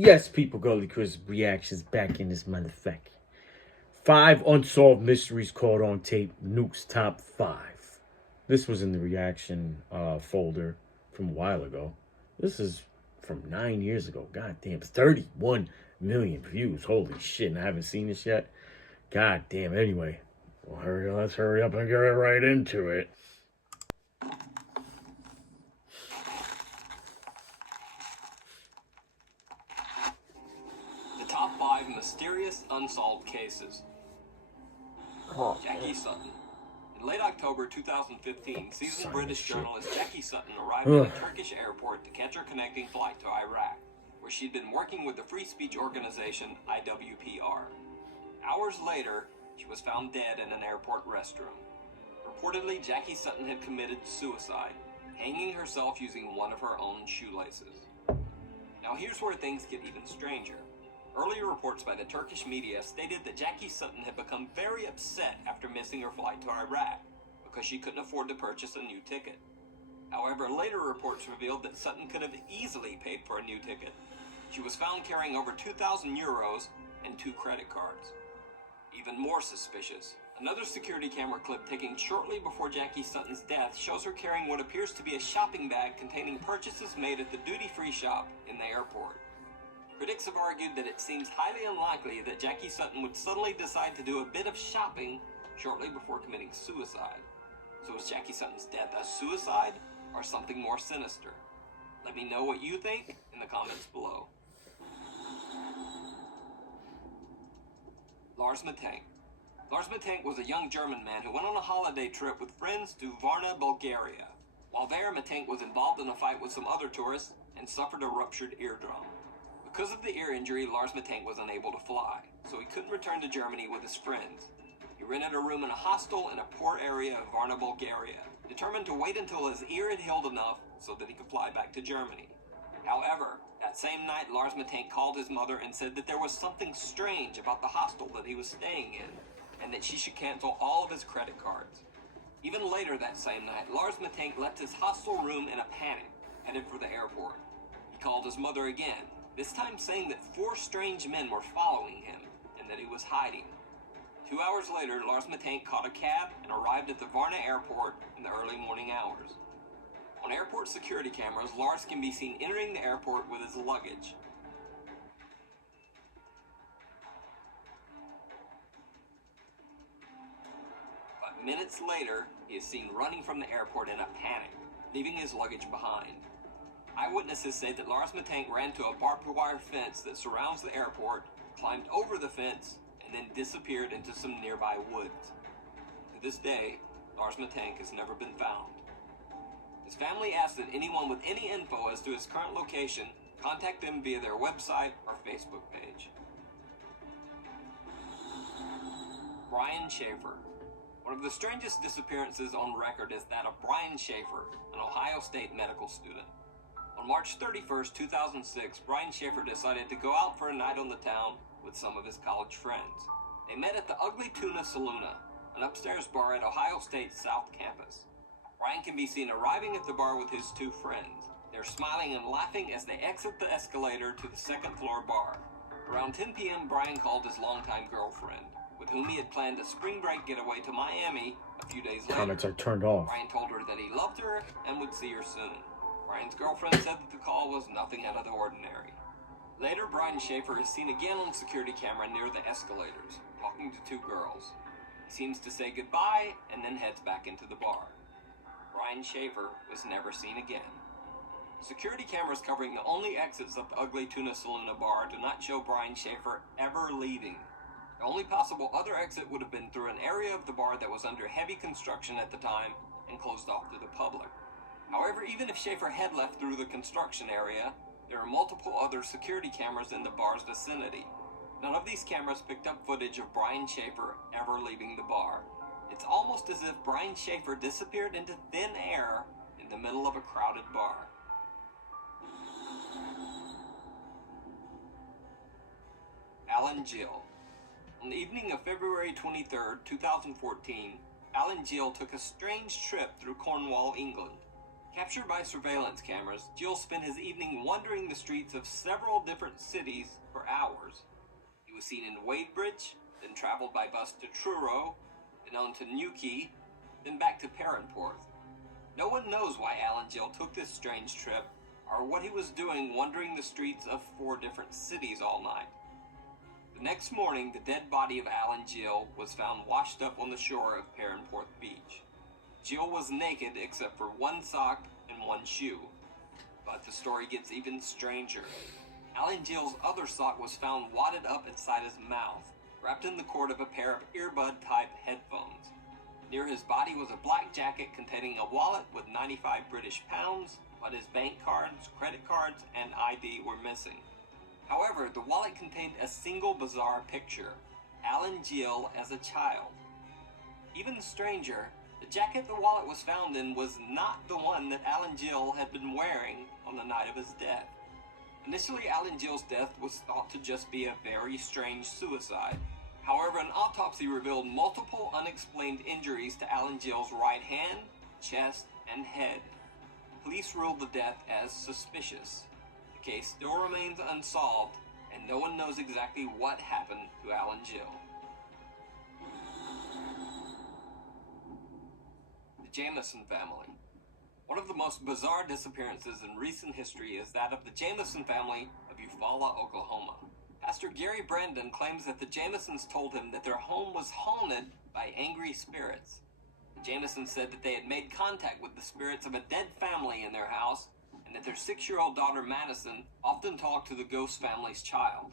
Yes, people, Gully Chris reactions back in this motherfucker. 5 unsolved mysteries caught on tape. Nuke's top 5. This was in the reaction folder from a while ago. This is from 9 years ago. God damn, it's 31 million views. Holy shit! And I haven't seen this yet. God damn. Anyway, let's hurry up and get right into it. The top 5 mysterious unsolved cases. Jackie Sutton. In late October 2015, seasoned British journalist Jackie Sutton arrived at a Turkish airport to catch her connecting flight to Iraq, where she'd been working with the free speech organization IWPR. Hours later, she was found dead in an airport restroom. Reportedly, Jackie Sutton had committed suicide, hanging herself using one of her own shoelaces. Now here's where things get even stranger. Earlier reports by the Turkish media stated that Jackie Sutton had become very upset after missing her flight to Iraq because she couldn't afford to purchase a new ticket. However, later reports revealed that Sutton could have easily paid for a new ticket. She was found carrying over 2,000 euros and 2 credit cards. Even more suspicious, another security camera clip taken shortly before Jackie Sutton's death shows her carrying what appears to be a shopping bag containing purchases made at the duty-free shop in the airport. Critics have argued that it seems highly unlikely that Jackie Sutton would suddenly decide to do a bit of shopping shortly before committing suicide. So is Jackie Sutton's death a suicide or something more sinister? Let me know what you think in the comments below. Lars Matank. Lars Matank was a young German man who went on a holiday trip with friends to Varna, Bulgaria. While there, Matank was involved in a fight with some other tourists and suffered a ruptured eardrum. Because of the ear injury, Lars Matank was unable to fly, so he couldn't return to Germany with his friends. He rented a room in a hostel in a poor area of Varna, Bulgaria, determined to wait until his ear had healed enough so that he could fly back to Germany. However, that same night, Lars Matank called his mother and said that there was something strange about the hostel that he was staying in, and that she should cancel all of his credit cards. Even later that same night, Lars Matank left his hostel room in a panic, headed for the airport. He called his mother again, this time saying that 4 strange men were following him, and that he was hiding. 2 hours later, Lars Matank caught a cab and arrived at the Varna airport in the early morning hours. On airport security cameras, Lars can be seen entering the airport with his luggage. But minutes later, he is seen running from the airport in a panic, leaving his luggage behind. Eyewitnesses say that Lars Matank ran to a barbed wire fence that surrounds the airport, climbed over the fence, and then disappeared into some nearby woods. To this day, Lars Matank has never been found. His family asks that anyone with any info as to his current location contact them via their website or Facebook page. Brian Schaefer. One of the strangest disappearances on record is that of Brian Schaefer, an Ohio State medical student. On March 31st, 2006, Brian Schaefer decided to go out for a night on the town with some of his college friends. They met at the Ugly Tuna Saloona, an upstairs bar at Ohio State's South Campus. Brian can be seen arriving at the bar with his 2 friends. They're smiling and laughing as they exit the escalator to the second floor bar. Around 10 p.m., Brian called his longtime girlfriend, with whom he had planned a spring break getaway to Miami a few days later. Comments are turned off. Brian told her that he loved her and would see her soon. Brian's girlfriend said that the call was nothing out of the ordinary. Later, Brian Schaefer is seen again on security camera near the escalators, talking to 2 girls. He seems to say goodbye and then heads back into the bar. Brian Schaefer was never seen again. Security cameras covering the only exits of the Ugly Tuna Saloona bar do not show Brian Schaefer ever leaving. The only possible other exit would have been through an area of the bar that was under heavy construction at the time and closed off to the public. However, even if Schaefer had left through the construction area, there are multiple other security cameras in the bar's vicinity. None of these cameras picked up footage of Brian Schaefer ever leaving the bar. It's almost as if Brian Schaefer disappeared into thin air in the middle of a crowded bar. Alan Gill. On the evening of February 23, 2014, Alan Gill took a strange trip through Cornwall, England. Captured by surveillance cameras, Jill spent his evening wandering the streets of several different cities for hours. He was seen in Wadebridge, then traveled by bus to Truro, then on to Newquay, then back to Perranporth. No one knows why Alan Jill took this strange trip, or what he was doing wandering the streets of 4 different cities all night. The next morning, the dead body of Alan Jill was found washed up on the shore of Perranporth Beach. Jill was naked except for one sock and one shoe. But the story gets even stranger. Alan Jill's other sock was found wadded up inside his mouth, wrapped in the cord of a pair of earbud-type headphones. Near his body was a black jacket containing a wallet with 95 British pounds, but his bank cards, credit cards, and ID were missing. However, the wallet contained a single bizarre picture: Alan Jill as a child. Even stranger, the jacket the wallet was found in was not the one that Alan Jill had been wearing on the night of his death. Initially, Alan Jill's death was thought to just be a very strange suicide. However, an autopsy revealed multiple unexplained injuries to Alan Jill's right hand, chest, and head. Police ruled the death as suspicious. The case still remains unsolved, and no one knows exactly what happened to Alan Jill. The Jamison family. One of the most bizarre disappearances in recent history is that of the Jamison family of Eufaula, Oklahoma. Pastor Gary Brandon claims that the Jamisons told him that their home was haunted by angry spirits. The Jamisons said that they had made contact with the spirits of a dead family in their house, and that their 6-year-old daughter Madison often talked to the ghost family's child.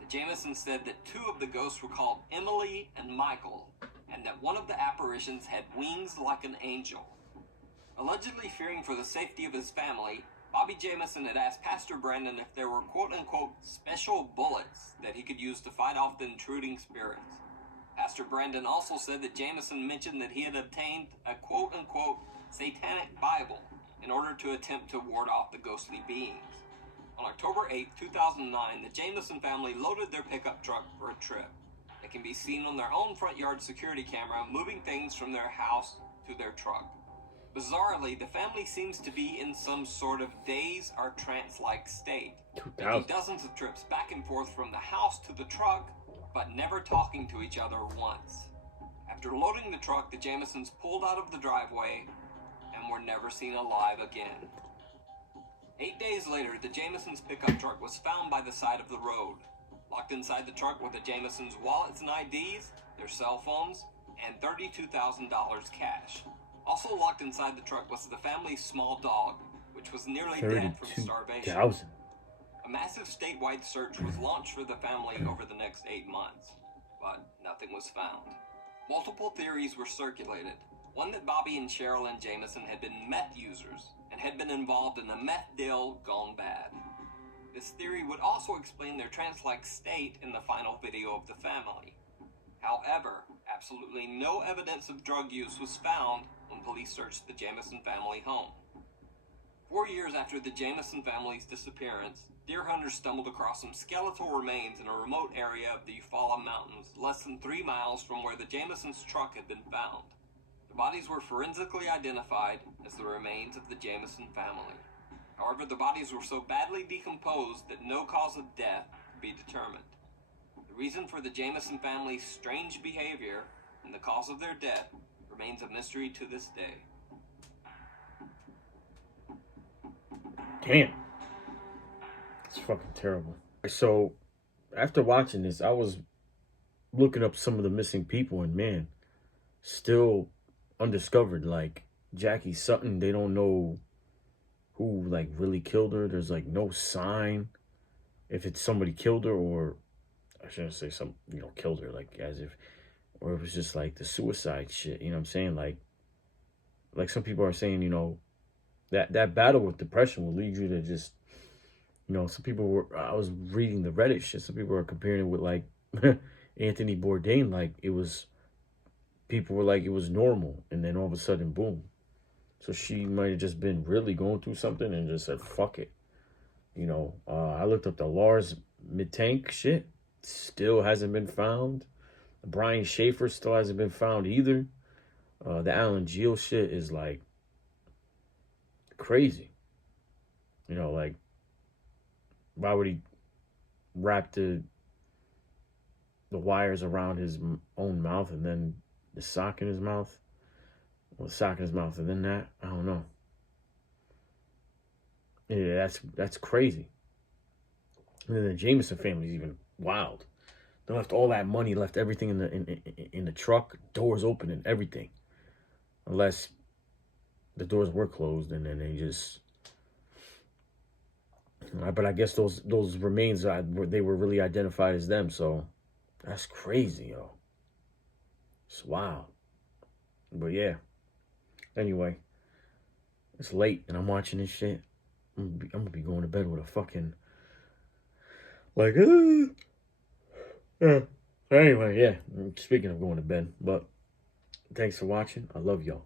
The Jamisons said that 2 of the ghosts were called Emily and Michael, and that one of the apparitions had wings like an angel. Allegedly fearing for the safety of his family, Bobby Jamison had asked Pastor Brandon if there were quote-unquote special bullets that he could use to fight off the intruding spirits. Pastor Brandon also said that Jamison mentioned that he had obtained a quote-unquote satanic Bible in order to attempt to ward off the ghostly beings. On October 8, 2009, the Jamison family loaded their pickup truck for a trip. They can be seen on their own front yard security camera moving things from their house to their truck. Bizarrely, the family seems to be in some sort of daze or trance-like state, making dozens of trips back and forth from the house to the truck, but never talking to each other once. After loading the truck, the Jamisons pulled out of the driveway and were never seen alive again. 8 days later, the Jamisons' pickup truck was found by the side of the road. Locked inside the truck were the Jamisons' wallets and IDs, their cell phones, and $32,000 cash. Also locked inside the truck was the family's small dog, which was nearly dead from starvation. A massive statewide search was launched for the family over the next 8 months, but nothing was found. Multiple theories were circulated. One that Bobby and Sherilyn Jamison had been meth users and had been involved in a meth deal gone bad. This theory would also explain their trance-like state in the final video of the family. However, absolutely no evidence of drug use was found when police searched the Jamison family home. 4 years after the Jamison family's disappearance, deer hunters stumbled across some skeletal remains in a remote area of the Eufaula Mountains, less than 3 miles from where the Jamisons' truck had been found. The bodies were forensically identified as the remains of the Jamison family. However, the bodies were so badly decomposed that no cause of death could be determined. The reason for the Jamison family's strange behavior and the cause of their death remains a mystery to this day. Damn. It's fucking terrible. So, after watching this, I was looking up some of the missing people, and man, still undiscovered. Like, Jackie Sutton, they don't know who, like, really killed her. There's, like, no sign if it's somebody killed her, or I shouldn't say some, killed her, like, as if, or it was just, like, the suicide shit, you know what I'm saying? Like some people are saying, that battle with depression will lead you to just, some people were, I was reading the Reddit shit, some people were comparing it with, like, Anthony Bourdain, like, people were like, it was normal, and then all of a sudden, boom. So she might have just been really going through something and just said, fuck it. I looked up the Lars Mittank shit. Still hasn't been found. Brian Schaefer still hasn't been found either. The Alan Jill shit is like crazy. You know, like, why would he wrap the wires around his own mouth and then the sock in his mouth? Well, the sock in his mouth and then that? I don't know. Yeah, that's crazy. And then the Jameson family's even wild. They left all that money, left everything in the truck, doors open and everything, unless the doors were closed, and then they just. But I guess those remains they were really identified as them, so that's crazy, yo. It's wild. But yeah. Anyway, it's late and I'm watching this shit. I'm gonna be going to bed with a fucking like. Yeah. Anyway, yeah. Speaking of going to bed, but thanks for watching. I love y'all.